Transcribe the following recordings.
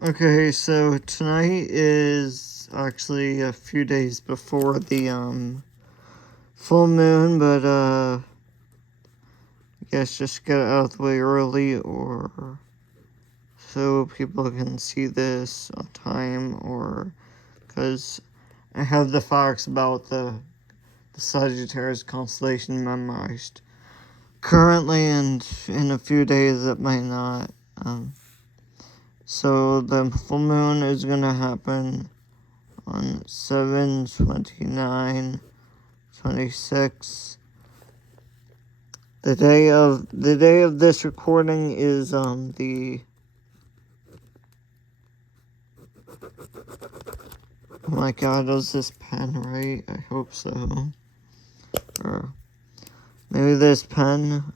Okay, so tonight is actually a few days before the full moon, but I guess just get it out of the way early, or so people can see this on time, or because I have the facts about the Sagittarius constellation memorized currently, and in a few days it might not. So the full moon is gonna happen on 7/29/26. The day of this recording is the oh my god, was this pen right? I hope so. Or maybe this pen.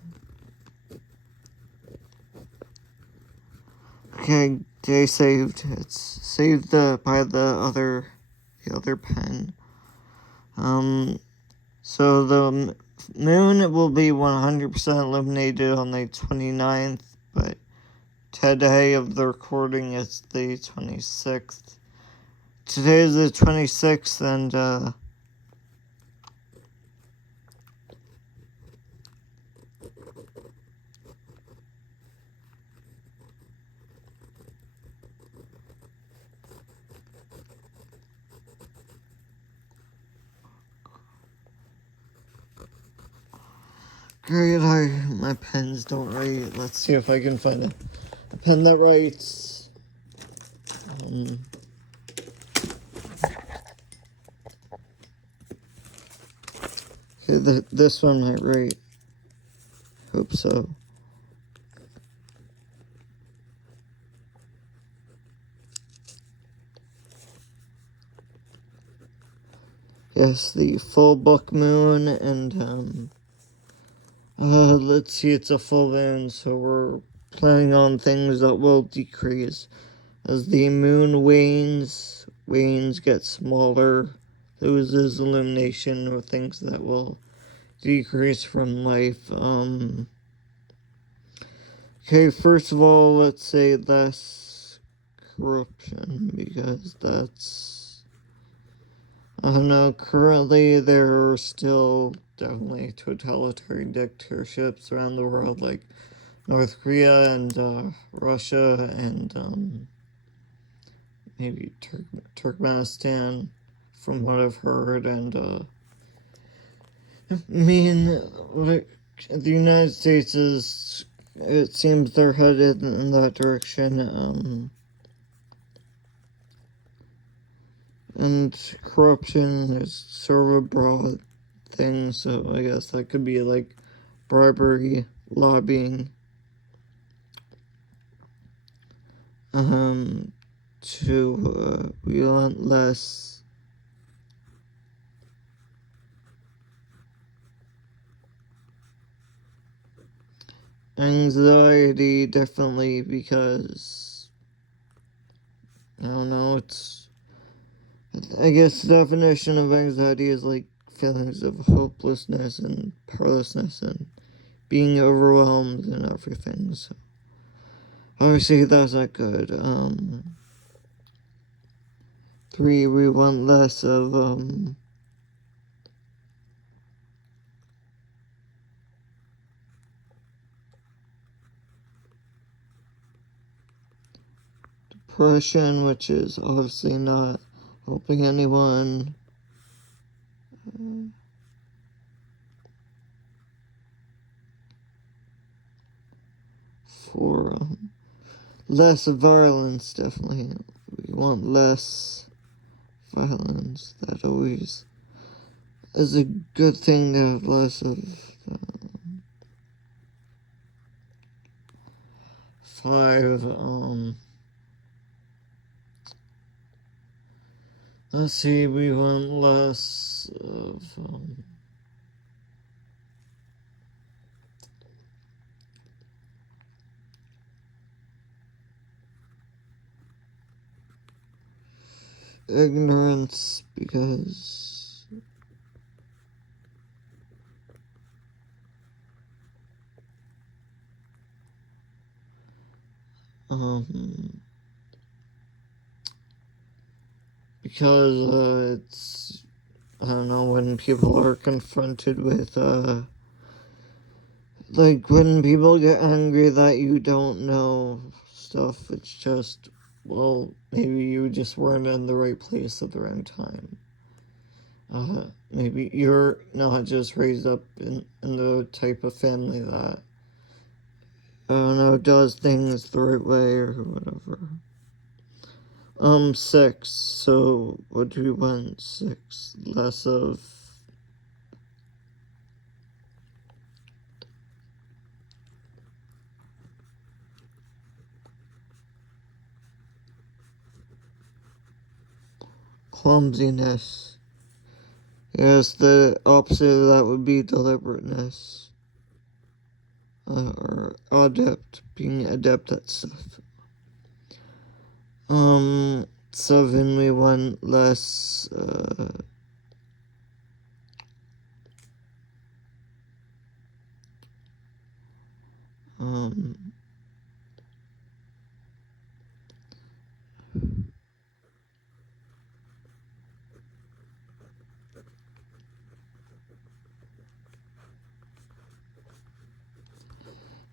Okay, day saved. It's saved by the other pen. So the moon will be 100% illuminated on the 29th, but today of the recording is the 26th. Today is the 26th, and great, my pens don't write. Let's see if I can find a pen that writes. Okay, this one might write. Hope so. Yes, the full book moon, and let's see, it's a full moon, so we're planning on things that will decrease. As the moon wanes, get smaller, loses illumination, or things that will decrease from life. Okay, first of all, let's say less corruption, because that's, I don't know, currently there are still definitely totalitarian dictatorships around the world, like North Korea and Russia and maybe Turkmenistan, from what I've heard, and I mean, like, the United States is, it seems they're headed in that direction, and corruption is sort of a broad thing, so I guess that could be like bribery, lobbying, to relentless anxiety, definitely, because I don't know, I guess the definition of anxiety is like feelings of hopelessness and powerlessness and being overwhelmed and everything, so obviously that's not good. 3, we want less of depression, which is obviously not helping anyone. 4, less violence, definitely. We want less violence. That always is a good thing to have less of. 5, let's see, we want less of, ignorance, because because it's, I don't know, when people are confronted with like when people get angry that you don't know stuff, it's just, well, maybe you just weren't in the right place at the right time. Maybe you're not just raised up in the type of family that, I don't know, does things the right way or whatever. 6. So, what do we want? 6. Less of clumsiness. Yes, the opposite of that would be deliberateness. Or being adept at stuff. 7, we want less,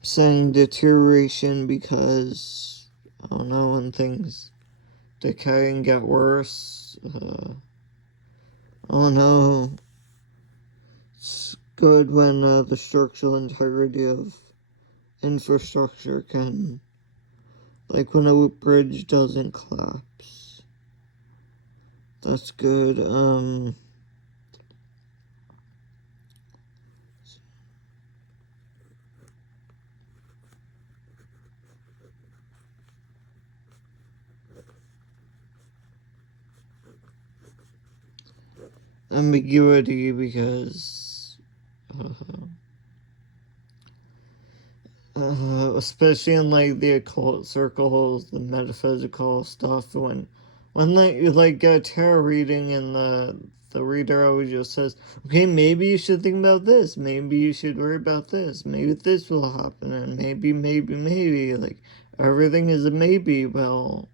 saying deterioration because, I don't know, when things decay and get worse, I don't know, it's good when the structural integrity of infrastructure can, like when a bridge doesn't collapse. That's good. Ambiguity because especially in like the occult circles, the metaphysical stuff, when like you like get a tarot reading and the reader always just says, okay, maybe you should think about this, maybe you should worry about this, maybe this will happen, and maybe like everything is a maybe. Well,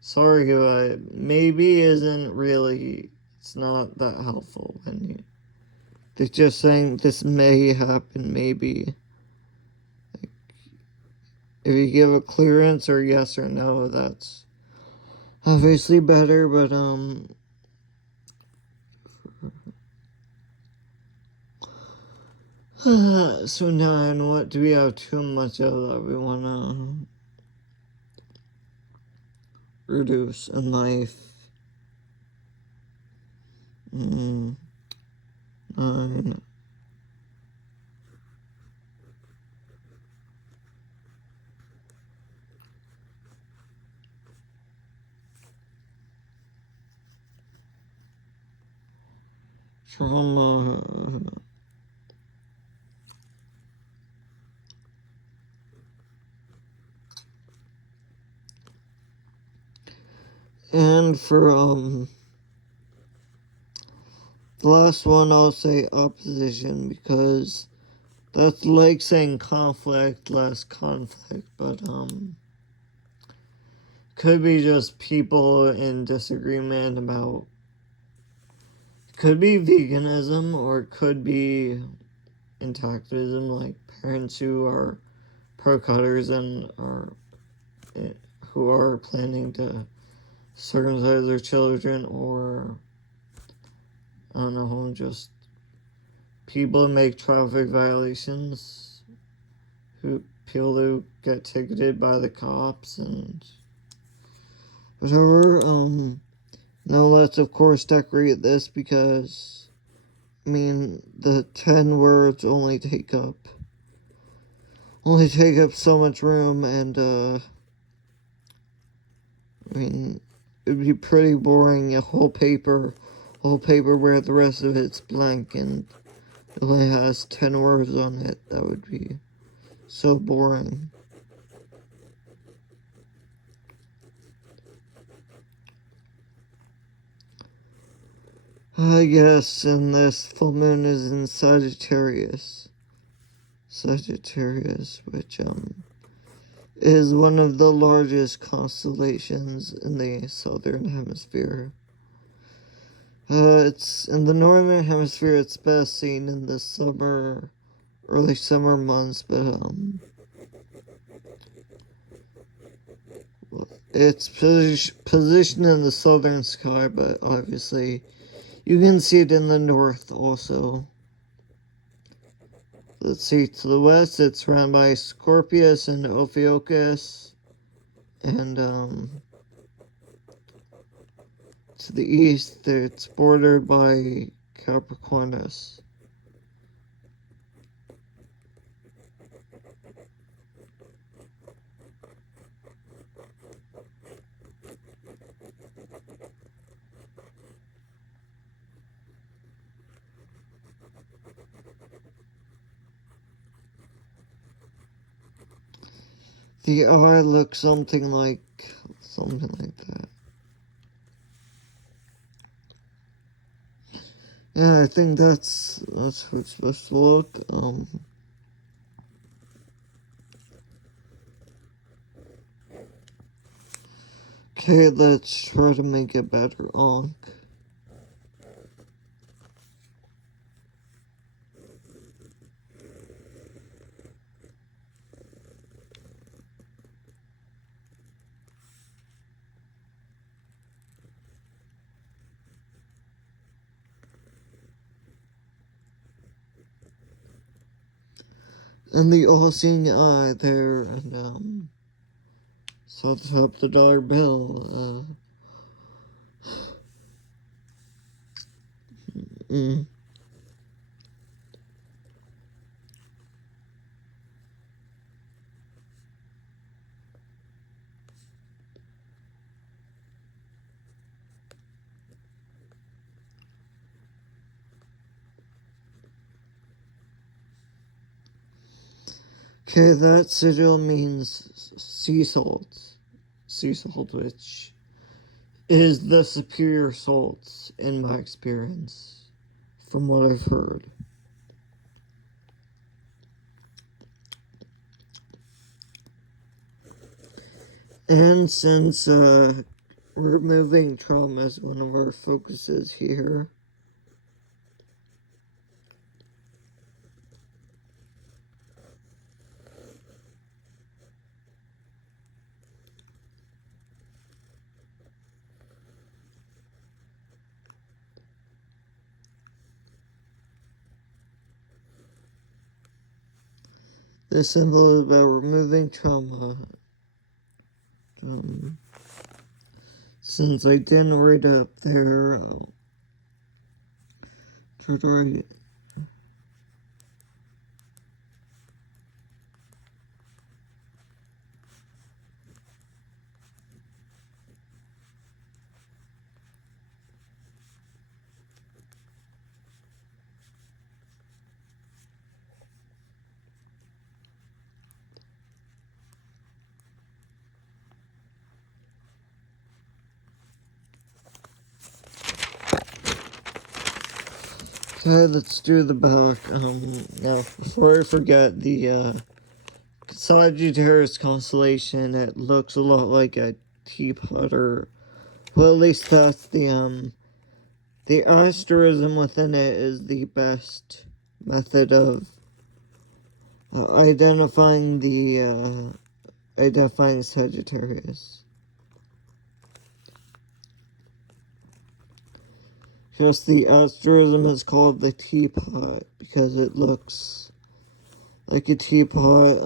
sorry, but maybe isn't really, it's not that helpful when you, they're just saying this may happen, maybe. If you give a clear answer, yes or no, that's obviously better, but, so 9, what do we have too much of that we want to reduce in life? 9. Trauma. And for, the last one, I'll say opposition, because that's like saying conflict, less conflict, but, could be just people in disagreement about, could be veganism, or it could be intactism, like parents who are pro-cutters and who are planning to circumcise their children, or, I don't know, just people who make traffic violations, people who get ticketed by the cops and whatever. Now let's of course decorate this, because I mean the 10 words only take up so much room, and I mean it'd be pretty boring, a whole paper where the rest of it's blank and it only has 10 words on it. That would be so boring. I guess, and this full moon is in Sagittarius, which, is one of the largest constellations in the southern hemisphere. It's in the northern hemisphere. It's best seen in the early summer months, but it's positioned in the southern sky. But obviously, you can see it in the north also. Let's see, to the west, it's surrounded by Scorpius and Ophiuchus, and to the east, it's bordered by Capricornus. The eye looks something like that. Yeah, I think that's how it's supposed to look. Okay, let's try to make it better. And the all-seeing eye there, and so to top the dollar bill. Okay, that sigil means sea salt, which is the superior salts in my experience, from what I've heard. And since removing trauma is one of our focuses here, this symbol is about removing trauma. Since I didn't write up there, try to write it. Okay, let's do the back. Now, before I forget, the Sagittarius constellation, it looks a lot like a teapot, or, well, at least that's the asterism within it is the best method of identifying Sagittarius. Just the asterism is called the teapot because it looks like a teapot.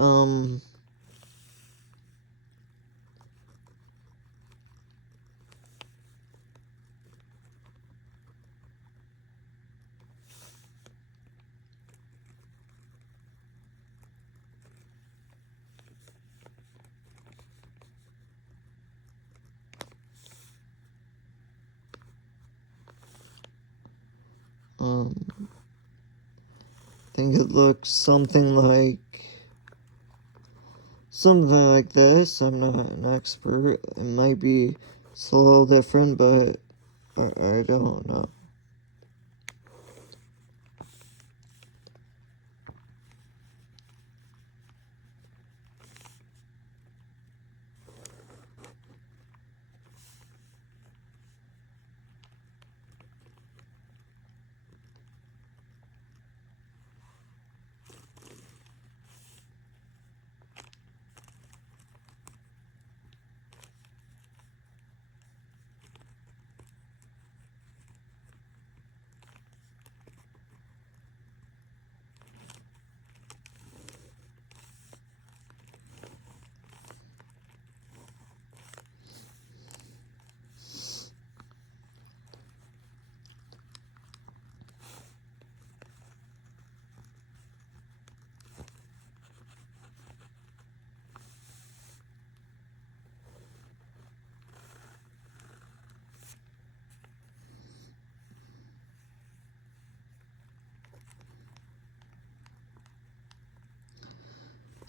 I think it looks something like this. I'm not an expert. It might be a little different, but I don't know.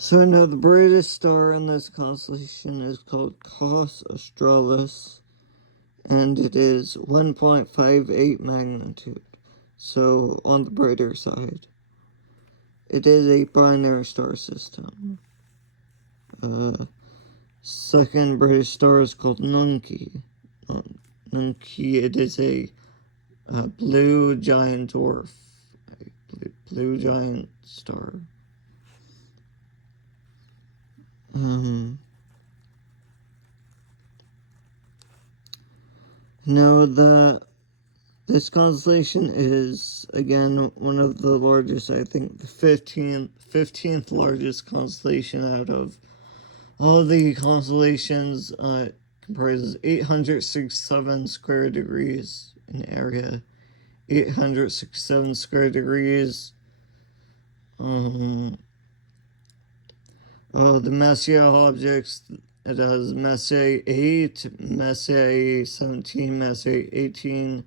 So now the brightest star in this constellation is called Cos Australis, and it is 1.58 magnitude, so on the brighter side. It is a binary star system. Second brightest star is called Nunki. Nunki, it is a blue giant dwarf, a blue giant star. Now this constellation is, again, one of the largest, I think the 15th largest constellation out of all the constellations. Comprises 867 square degrees in area. 867 square degrees. The Messier objects, it has Messier 8, Messier 17, Messier 18,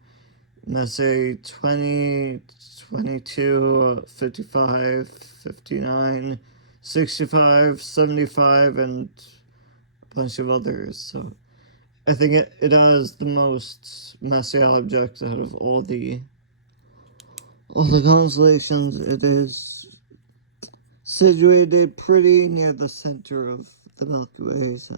Messier 20, 22, 55, 59, 65, 75, and a bunch of others. So I think it has the most Messier objects out of all the constellations. It is situated pretty near the center of the Milky Way, so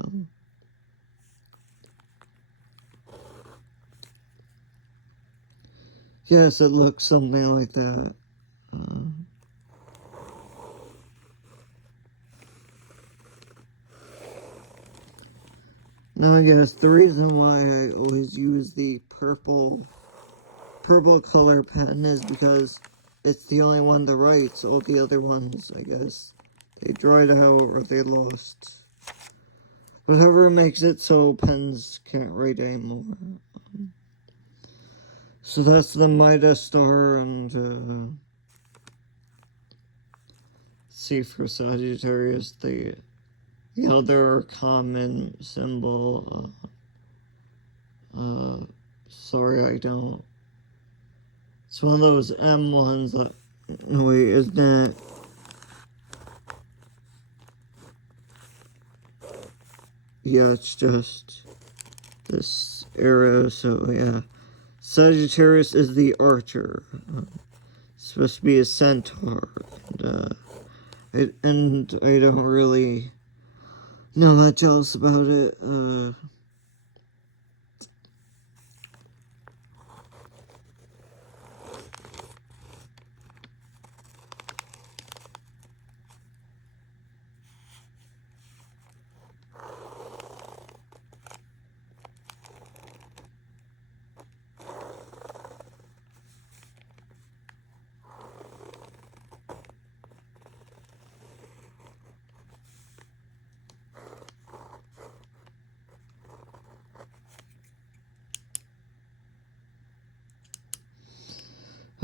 yes, it looks something like that. Now, I guess the reason why I always use the purple color pen is because it's the only one that writes. All the other ones, I guess, they dried out or they lost. Whatever makes it so pens can't write anymore. So that's the Midas star, and see, for Sagittarius, the other common symbol. Sorry, I don't. It's one of those M ones that. No, wait, isn't it? Yeah, it's just this arrow, so yeah. Sagittarius is the archer. It's supposed to be a centaur, and I don't really know much else about it.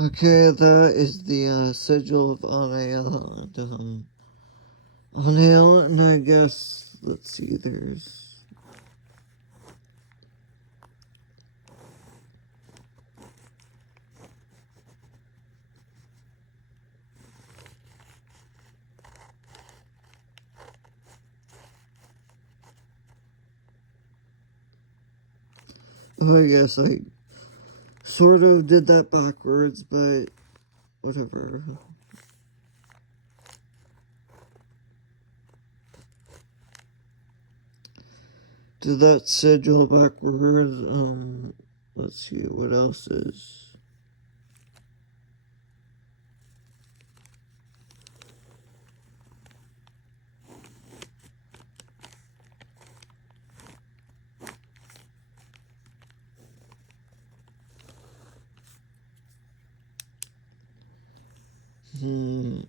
Okay, that is the sigil of Anael, and Anael, and I guess, let's see, there's. Oh, I guess I sort of did that backwards, but whatever. Did that sigil backwards. Let's see, what else is.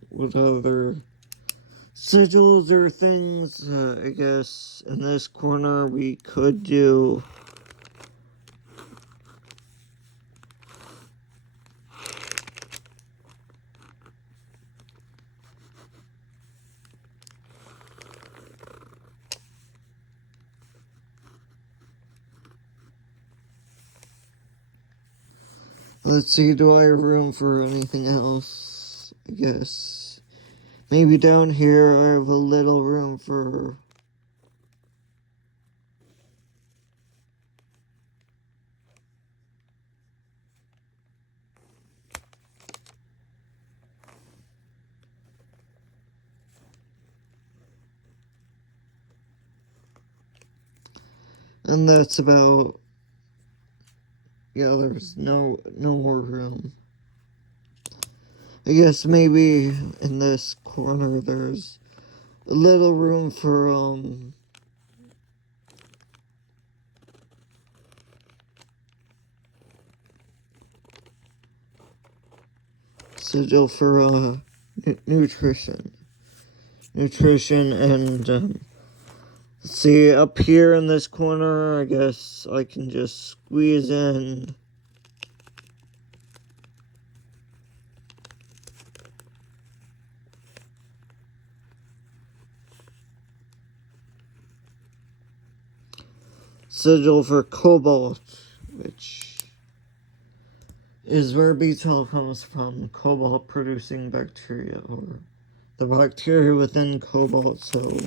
What other sigils or things? I guess in this corner we could do. Let's see, do I have room for anything else? I guess Maybe down here I have a little room for... And that's about... Yeah, there's no more room. I guess maybe in this corner there's a little room for, sigil for, nutrition. Nutrition and, see, up here in this corner, I guess I can just squeeze in sigil for cobalt, which is where B12 comes from, cobalt producing bacteria, or the bacteria within cobalt. So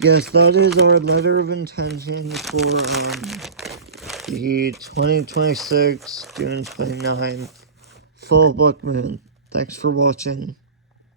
yes, that is our letter of intention for the 2026 June 29th full blood moon. Thanks for watching.